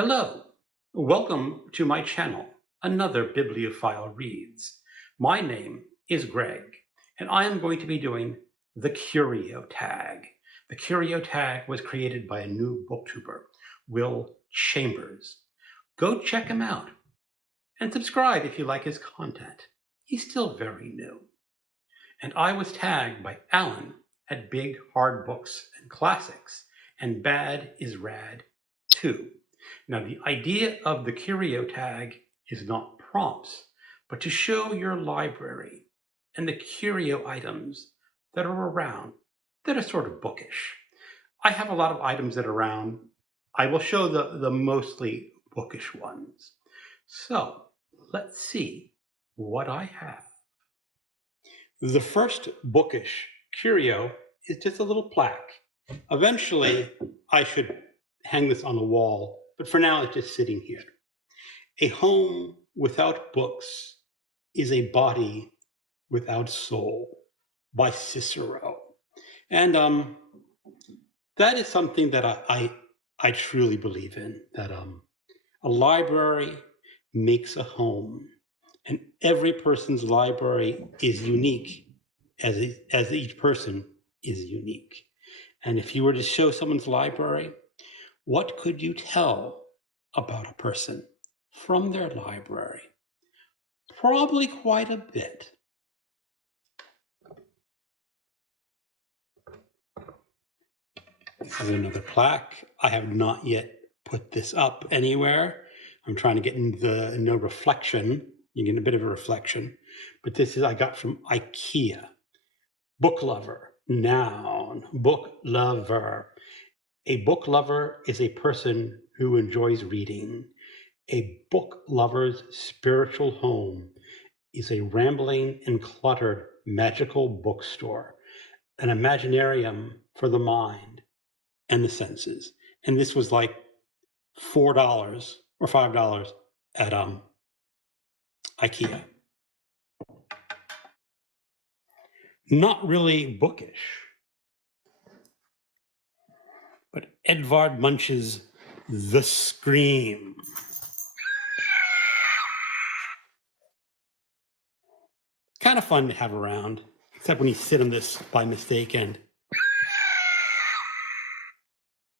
Hello, welcome to my channel, Another Bibliophile Reads. My name is Greg, and I am going to be doing the Curio Tag. The Curio Tag was created by a new booktuber, Will Chambers. Go check him out and subscribe if you like his content. He's still very new. And I was tagged by Alan at Big Hard Books and Classics, and Bad is Rad too. Now, the idea of the Curio Tag is not prompts, but to show your library and the curio items that are around that are sort of bookish. I have a lot of items that are around. I will show the mostly bookish ones. So let's see what I have. The first bookish curio is just a little plaque. Eventually, I should hang this on the wall, but for now it's just sitting here. A home without books is a body without soul, by Cicero. And that is something that I truly believe in, that a library makes a home, and every person's library is unique as each person is unique. And if you were to show someone's library, what could you tell about a person from their library? Probably quite a bit. This is another plaque. I have not yet put this up anywhere. I'm trying to get no reflection. You get a bit of a reflection. But this is I got from IKEA. Book lover, noun, book lover. A book lover is a person who enjoys reading. A book lover's spiritual home is a rambling and cluttered magical bookstore, an imaginarium for the mind and the senses. And this was like $4 or $5 at IKEA. Not really bookish, but Edvard Munch's The Scream. Kind of fun to have around, except when you sit on this by mistake and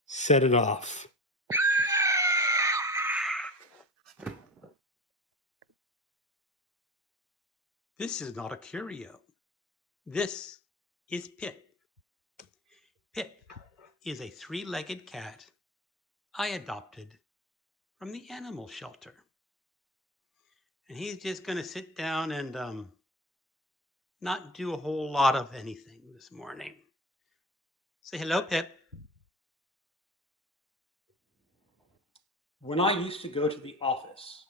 set it off. This is not a curio. This is Pip. Pip is a three-legged cat I adopted from the animal shelter. And he's just going to sit down and not do a whole lot of anything this morning. Say hello, Pip. When I used to go to the office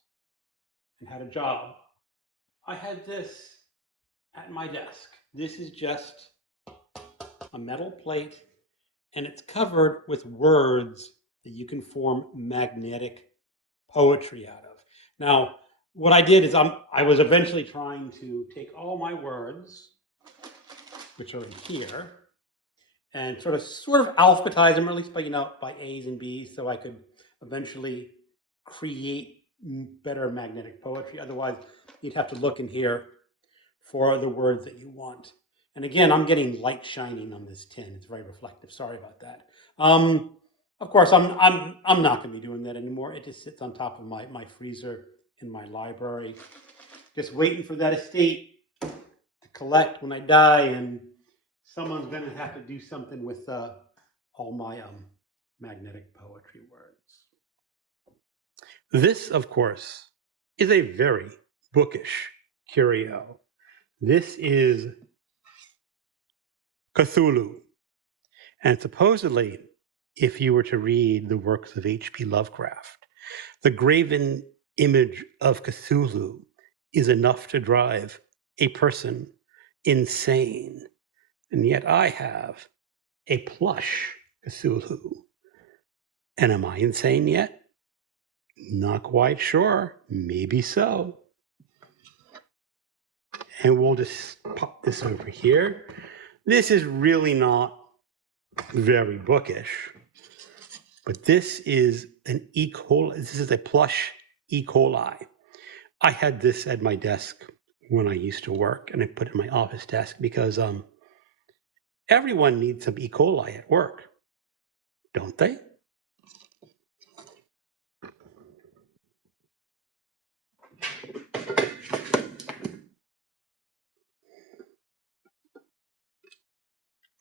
and had a job, I had this at my desk. This is just a metal plate, and it's covered with words that you can form magnetic poetry out of. Now, what I did is I was eventually trying to take all my words, which are in here, and sort of alphabetize them, or at least by A's and B's, so I could eventually create better magnetic poetry. Otherwise, you'd have to look in here for the words that you want. And again, I'm getting light shining on this tin. It's very reflective. Sorry about that. Of course, I'm not going to be doing that anymore. It just sits on top of my freezer in my library, just waiting for that estate to collect when I die, and someone's going to have to do something with all my magnetic poetry words. This, of course, is a very bookish curio. This is Cthulhu. And supposedly, if you were to read the works of H.P. Lovecraft, the graven image of Cthulhu is enough to drive a person insane. And yet I have a plush Cthulhu. And am I insane yet? Not quite sure. Maybe so. And we'll just pop this over here. This is really not very bookish, but this is an E. coli. This is a plush E. coli. I had this at my desk when I used to work, and I put it in my office desk because everyone needs some E. coli at work, don't they?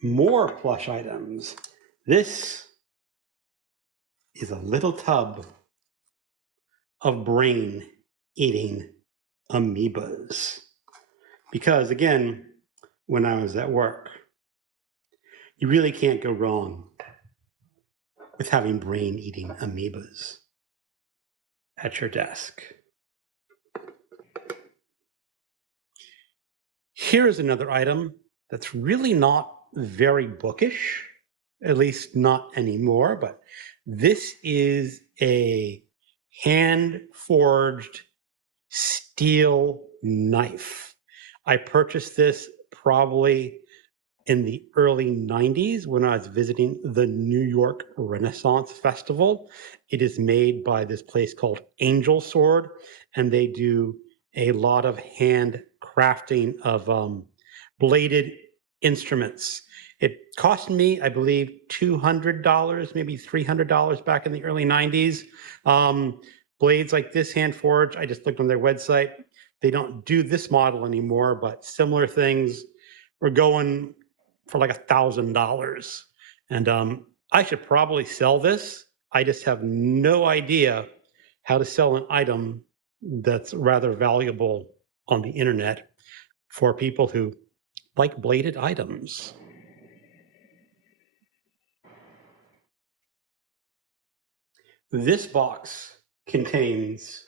More plush items. This is a little tub of brain-eating amoebas. Because again, when I was at work, you really can't go wrong with having brain-eating amoebas at your desk. Here is another item that's really not very bookish, at least not anymore, but this is a hand-forged steel knife. I purchased this probably in the early 90s when I was visiting the New York Renaissance Festival. It is made by this place called Angel Sword, and they do a lot of hand crafting of bladed instruments. It cost me, I believe, $200, maybe $300 back in the early 90s. Blades like this, hand forged, I just looked on their website. They don't do this model anymore, but similar things were going for like $1,000. And I should probably sell this. I just have no idea how to sell an item that's rather valuable on the internet for people who like bladed items. This box contains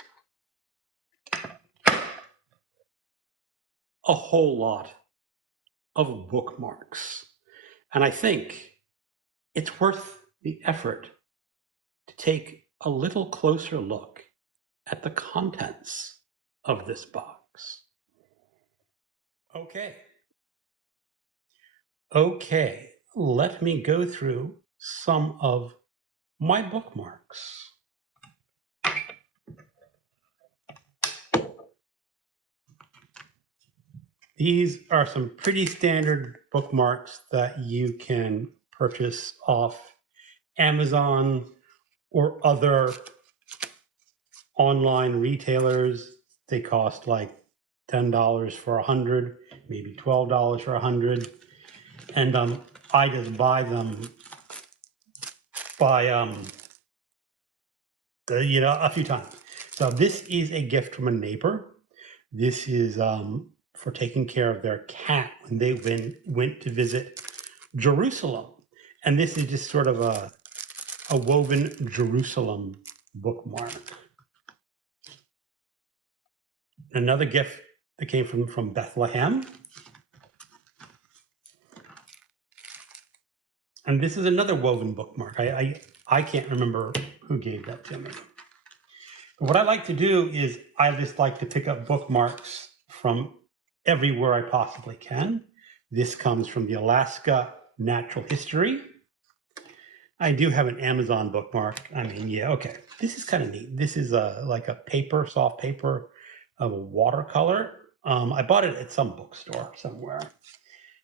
a whole lot of bookmarks. And I think it's worth the effort to take a little closer look at the contents of this box. Okay, let me go through some of my bookmarks. These are some pretty standard bookmarks that you can purchase off Amazon or other online retailers. They cost like $10 for 100, maybe $12 for 100. And I just buy them by a few times. So this is a gift from a neighbor. This is for taking care of their cat when they went to visit Jerusalem. And this is just sort of a woven Jerusalem bookmark. Another gift that came from Bethlehem. And this is another woven bookmark. I can't remember who gave that to me. But what I like to do is I just like to pick up bookmarks from everywhere I possibly can. This comes from the Alaska Natural History. I do have an Amazon bookmark. I mean, yeah, okay. This is kind of neat. This is like a paper, soft paper of watercolor. I bought it at some bookstore somewhere.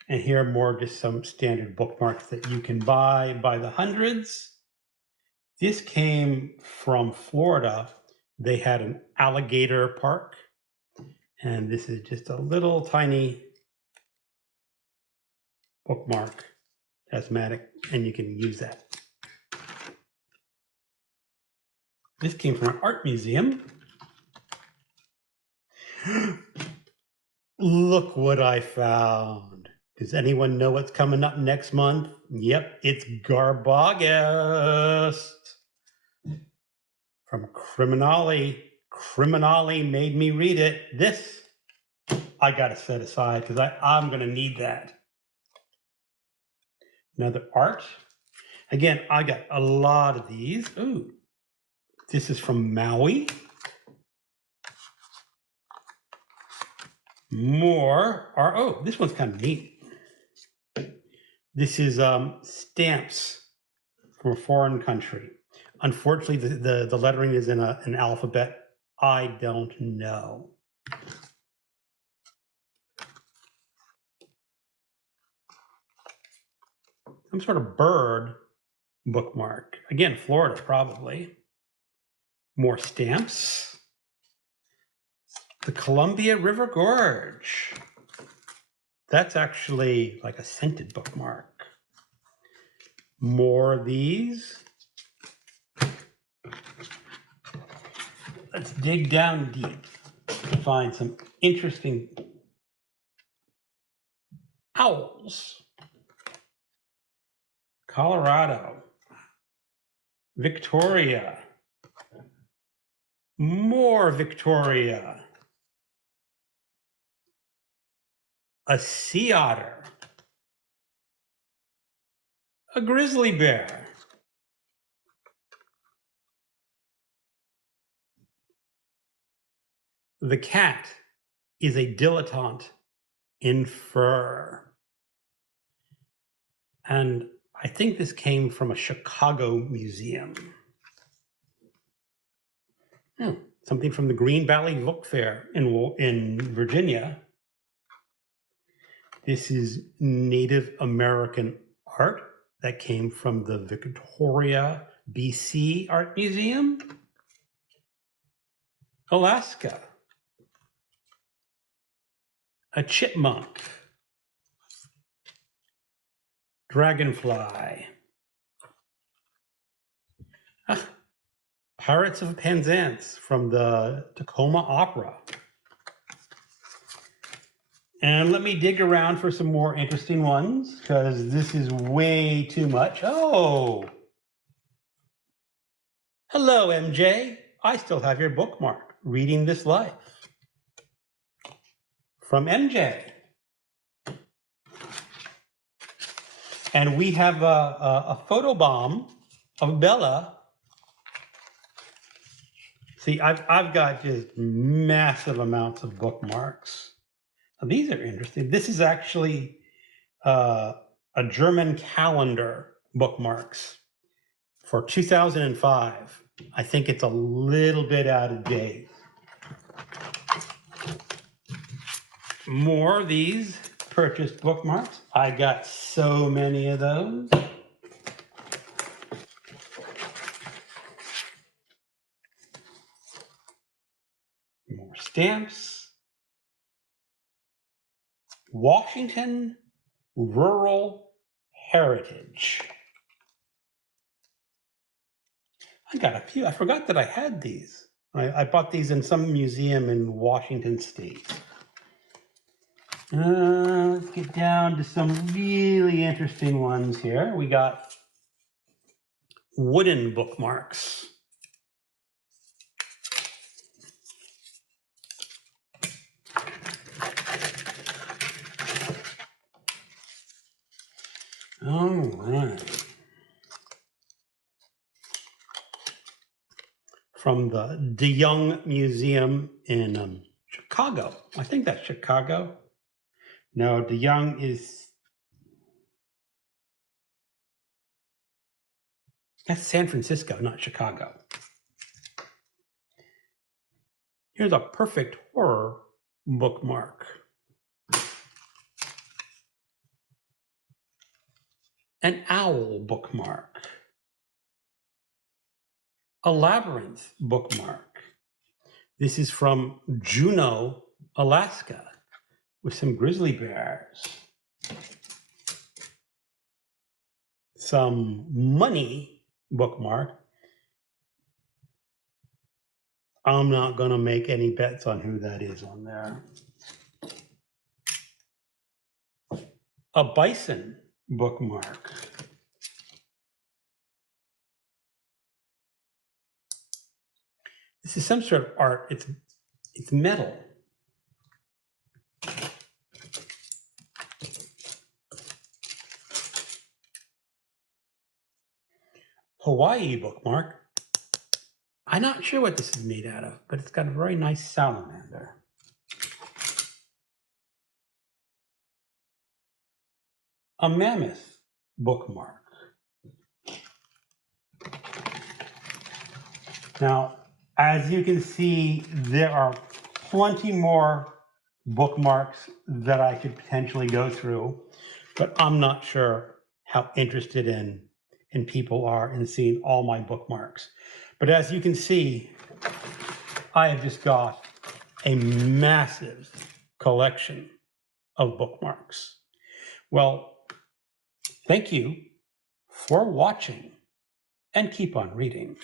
And here are more just some standard bookmarks that you can buy by the hundreds. This came from Florida. They had an alligator park. And this is just a little tiny bookmark, asthmatic, and you can use that. This came from an art museum. Look what I found. Does anyone know what's coming up next month? Yep, it's Garbogust from Criminale. Criminale made me read it. This I got to set aside because I'm going to need that. Another art. Again, I got a lot of these. Ooh, this is from Maui. More are, oh, this one's kind of neat. This is stamps from a foreign country. Unfortunately, the lettering is in an alphabet I don't know. Some sort of bird bookmark. Again, Florida, probably. More stamps. The Columbia River Gorge. That's actually like a scented bookmark. More of these. Let's dig down deep to find some interesting owls. Colorado. Victoria. More Victoria. A sea otter. A grizzly bear. The cat is a dilettante in fur. And I think this came from a Chicago museum. Something from the Green Valley Book Fair in Virginia. This is Native American art that came from the Victoria, BC Art Museum. Alaska. A chipmunk. Dragonfly. Pirates of Penzance from the Tacoma Opera. And let me dig around for some more interesting ones, because this is way too much. Oh! Hello, MJ. I still have your bookmark, Reading This Life. From MJ. And we have a photobomb of Bella. See, I've got just massive amounts of bookmarks. Now, these are interesting. This is actually a German calendar bookmarks for 2005. I think it's a little bit out of date. More of these purchased bookmarks. I got so many of those. More stamps. Washington Rural Heritage. I got a few. I forgot that I had these. I bought these in some museum in Washington State. Let's get down to some really interesting ones here. We got wooden bookmarks. All right. From the DeYoung Museum in Chicago. I think that's Chicago. No, DeYoung is, that's San Francisco, not Chicago. Here's a perfect horror bookmark. An owl bookmark. A labyrinth bookmark. This is from Juneau, Alaska, with some grizzly bears. Some money bookmark. I'm not going to make any bets on who that is on there. A bison bookmark. This is some sort of art. It's metal. Hawaii bookmark. I'm not sure what this is made out of, but it's got a very nice salamander. A mammoth bookmark. Now, as you can see, there are plenty more bookmarks that I could potentially go through, but I'm not sure how interested in people are in seeing all my bookmarks. But as you can see, I have just got a massive collection of bookmarks. Well, thank you for watching and keep on reading.